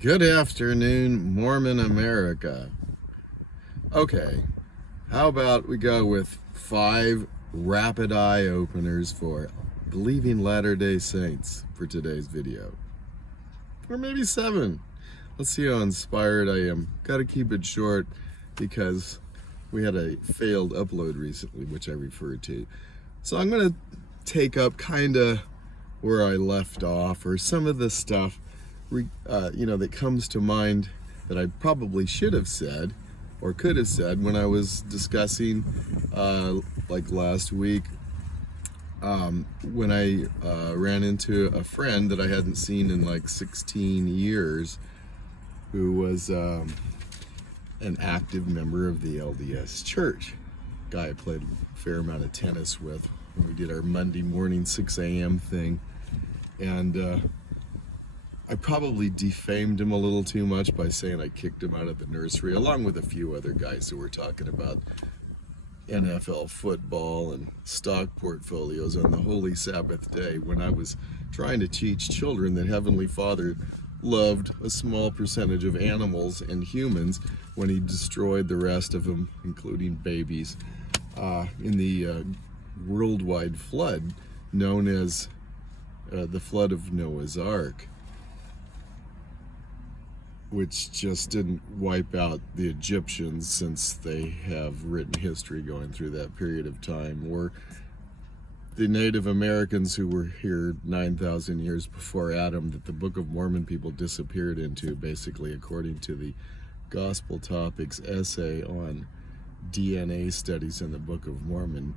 Good afternoon, Mormon America. Okay, how about we go with 5 rapid eye openers for believing Latter-day Saints for today's video. Or maybe 7. Let's see how inspired I am. Gotta keep it short because we had a failed upload recently, which I referred to. So I'm gonna take up kinda where I left off, or some of the stuff that comes to mind that I probably should have said or could have said when I was discussing, like last week, when I ran into a friend that I hadn't seen in like 16 years, who was an active member of the LDS Church. Guy I played a fair amount of tennis with when we did our Monday morning 6 a.m. thing. And I probably defamed him a little too much by saying I kicked him out of the nursery, along with a few other guys who were talking about NFL football and stock portfolios on the Holy Sabbath day, when I was trying to teach children that Heavenly Father loved a small percentage of animals and humans when he destroyed the rest of them, including babies, in the worldwide flood known as the flood of Noah's Ark, which just didn't wipe out the Egyptians, since they have written history going through that period of time, or the Native Americans who were here 9,000 years before Adam, that the Book of Mormon people disappeared into, basically, according to the Gospel Topics essay on DNA studies in the Book of Mormon.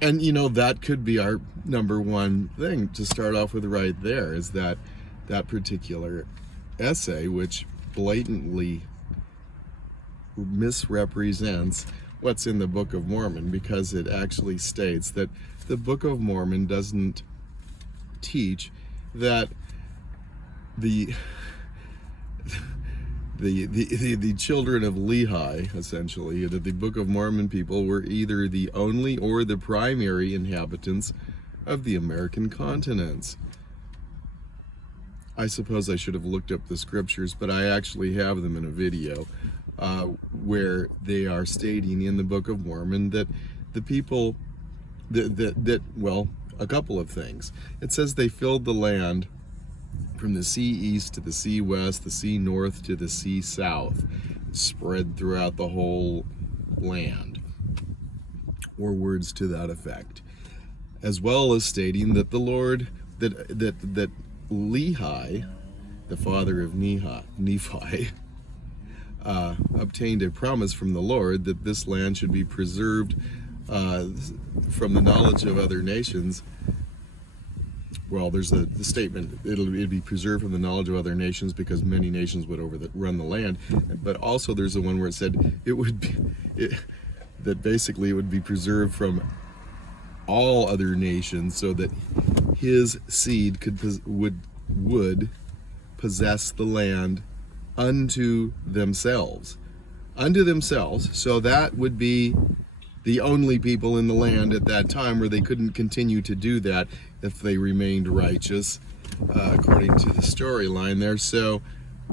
And that could be our number one thing to start off with right there, is that particular essay, which blatantly misrepresents what's in the Book of Mormon, because it actually states that the Book of Mormon doesn't teach that the children of Lehi, essentially, that the Book of Mormon people were either the only or the primary inhabitants of the American continents. I suppose I should have looked up the scriptures, but I actually have them in a video where they are stating in the Book of Mormon that the people, well, a couple of things. It says they filled the land from the sea east to the sea west, the sea north to the sea south, spread throughout the whole land, or words to that effect, as well as stating that the Lord, that Lehi, the father of Nephi, obtained a promise from the Lord that this land should be preserved from the knowledge of other nations. Well, there's the statement, it'd be preserved from the knowledge of other nations because many nations would overrun the land. But also there's the one where it said that basically it would be preserved from all other nations, so that his seed would possess the land unto themselves. So that would be the only people in the land at that time, where they couldn't continue to do that if they remained righteous, according to the storyline there. So,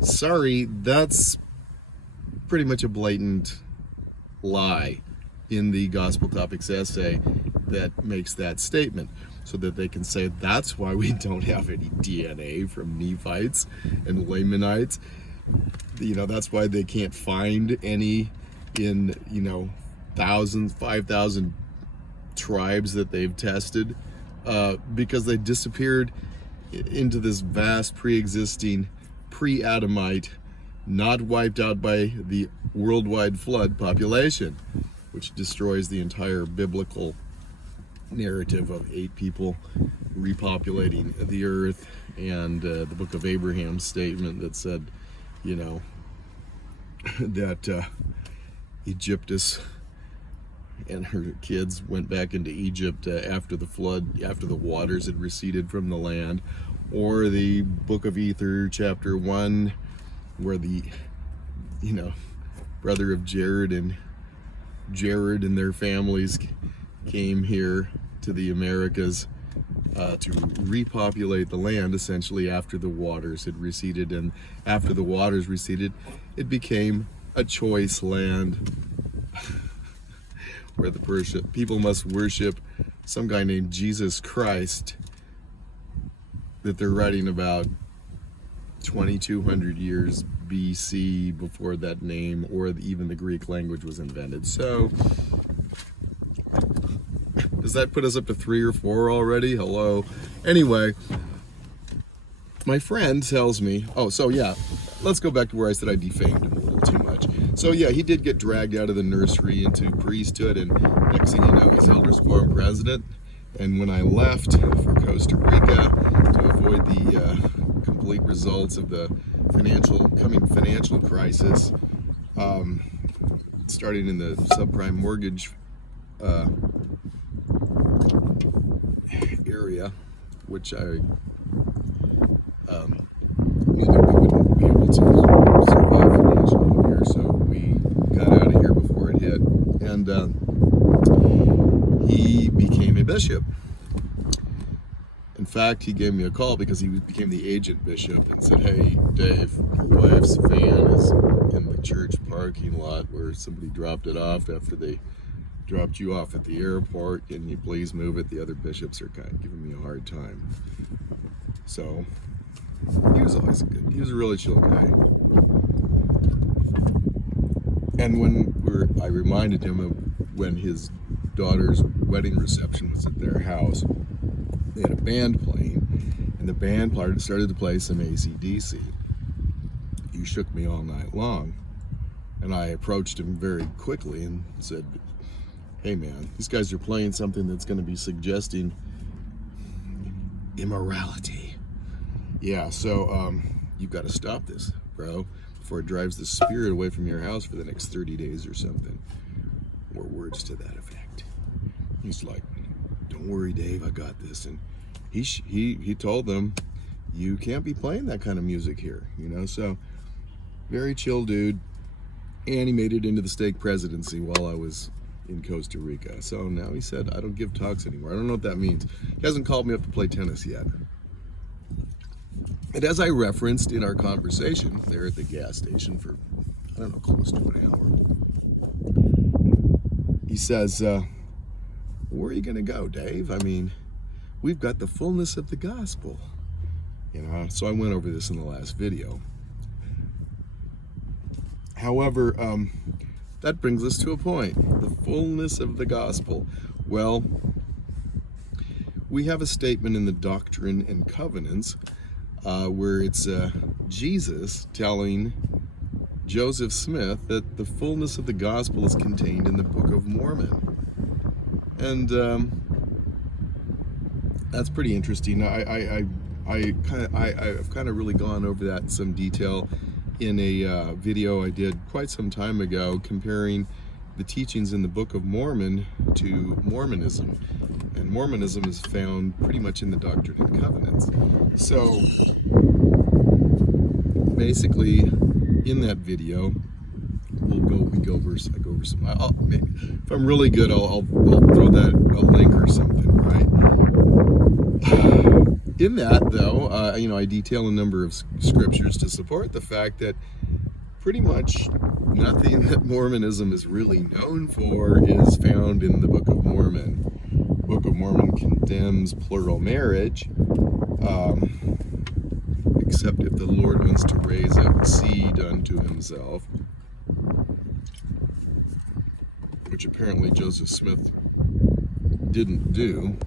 sorry, that's pretty much a blatant lie in the Gospel Topics essay that makes that statement, so that they can say that's why we don't have any DNA from Nephites and Lamanites. That's why they can't find any in 5,000 tribes that they've tested, because they disappeared into this vast pre-existing, pre-Adamite, not wiped out by the worldwide flood population, which destroys the entire biblical narrative of 8 people repopulating the earth, and the Book of Abraham's statement that said, that Egyptus and her kids went back into Egypt after the flood, after the waters had receded from the land, or the Book of Ether, chapter 1, where the brother of Jared and their families came here to the Americas to repopulate the land, essentially, after the waters had receded. And after the waters receded, it became a choice land where the people must worship some guy named Jesus Christ that they're writing about 2,200 years BC before that name or even the Greek language was invented. So does that put us up to 3 or 4 already? Hello. Anyway, my friend tells me, so yeah, let's go back to where I said I defamed him a little too much. So yeah, he did get dragged out of the nursery into priesthood, and next thing you know, he's Elders Quorum president. And when I left for Costa Rica to avoid the complete results of the coming financial crisis, starting in the subprime mortgage area, which I knew that we wouldn't be able to survive financially here, so we got out of here before it hit. And he became a bishop. In fact, he gave me a call because he became the agent bishop and said, "Hey, Dave, your wife's van is in the church parking lot where somebody dropped it off after they dropped you off at the airport. Can you please move it? The other bishops are kind of giving me a hard time." So he was always he was a really chill guy. And when I reminded him of when his daughter's wedding reception was at their house, they had a band playing, and the band started to play some AC/DC. "You Shook Me All Night Long." And I approached him very quickly and said, "Hey man, these guys are playing something that's going to be suggesting immorality. Yeah, so you've got to stop this, bro, before it drives the spirit away from your house for the next 30 days or something." Or words to that effect. He's like, "Don't worry, Dave, I got this." And he told them, "You can't be playing that kind of music here," so very chill dude. And he made it into the stake presidency while I was in Costa Rica. So now he said, "I don't give talks anymore." I don't know what that means. He hasn't called me up to play tennis yet. And as I referenced in our conversation there at the gas station for, I don't know, close to an hour, he says, "Where are you going to go, Dave? I mean, we've got the fullness of the gospel." So I went over this in the last video. However, that brings us to a point. The fullness of the gospel. Well, we have a statement in the Doctrine and Covenants where it's Jesus telling Joseph Smith that the fullness of the gospel is contained in the Book of Mormon. And that's pretty interesting. I've kind of really gone over that in some detail in a video I did quite some time ago, comparing the teachings in the Book of Mormon to Mormonism. And Mormonism is found pretty much in the Doctrine and Covenants. So basically, in that video, I go over some. Maybe, if I'm really good, I'll throw that a link or something, right? In that, though, I detail a number of scriptures to support the fact that pretty much nothing that Mormonism is really known for is found in the Book of Mormon. The Book of Mormon condemns plural marriage, except if the Lord wants to raise up seed unto himself, which apparently Joseph Smith didn't do.